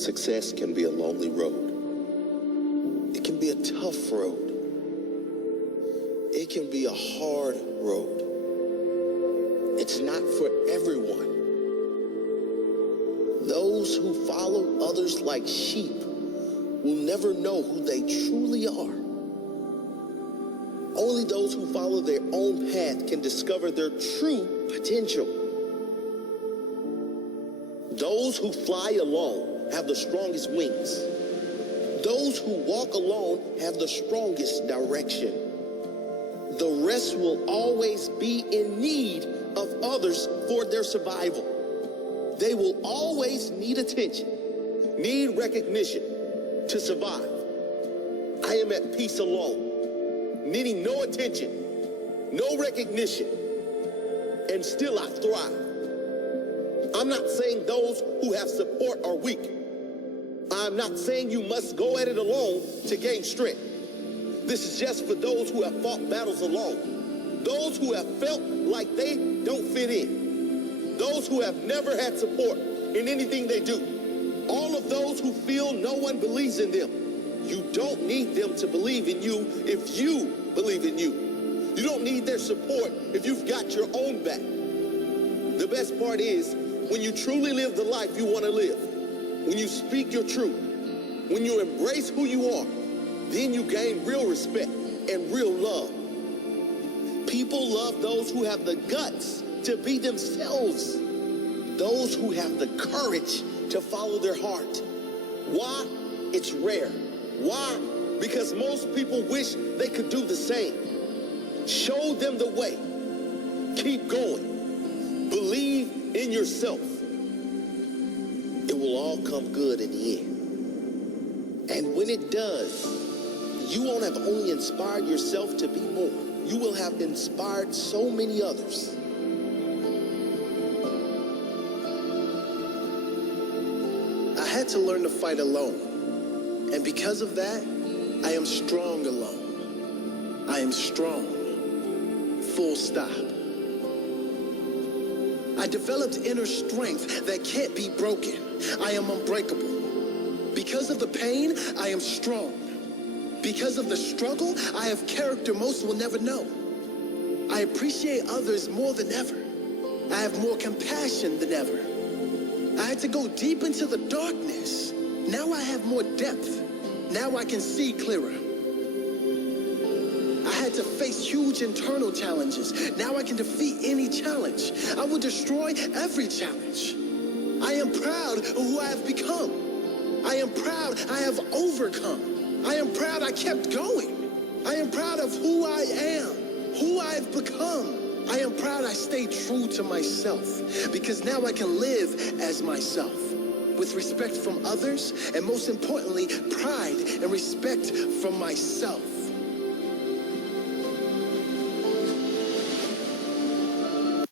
Success can be a lonely road. It can be a tough road. It can be a hard road. It's not for everyone. Those who follow others like sheep will never know who they truly are. Only those who follow their own path can discover their true potential. Those who fly alone have the strongest wings. Those who walk alone have the strongest direction. The rest will always be in need of others for their survival. They will always need attention, need recognition to survive. I am at peace alone, needing no attention, no recognition, and still I thrive. I'm not saying those who have support are weak. I'm not saying you must go at it alone to gain strength. This is just for those who have fought battles alone, those who have felt like they don't fit in, those who have never had support in anything they do, all of those who feel no one believes in them. You don't need them to believe in you if you believe in you. You don't need their support if you've got your own back. The best part is when you truly live the life you want to live, when you speak your truth, when you embrace who you are, then you gain real respect and real love. People love those who have the guts to be themselves, those who have the courage to follow their heart. Why? It's rare. Why? Because most people wish they could do the same. Show them the way. Keep going. Believe in yourself. It will all come good in the end. And when it does, you won't have only inspired yourself to be more. You will have inspired so many others. I had to learn to fight alone. And because of that, I am strong alone. I am strong. Full stop. I developed inner strength that can't be broken. I am unbreakable. Because of the pain, I am strong. Because of the struggle, I have character most will never know. I appreciate others more than ever. I have more compassion than ever. I had to go deep into the darkness. Now I have more depth. Now I can see clearer. I had to face huge internal challenges. Now I can defeat any challenge. I will destroy every challenge. I am proud of who I have become. I am proud I have overcome. I am proud I kept going. I am proud of who I am, who I've become. I am proud I stayed true to myself because now I can live as myself with respect from others and most importantly, pride and respect from myself.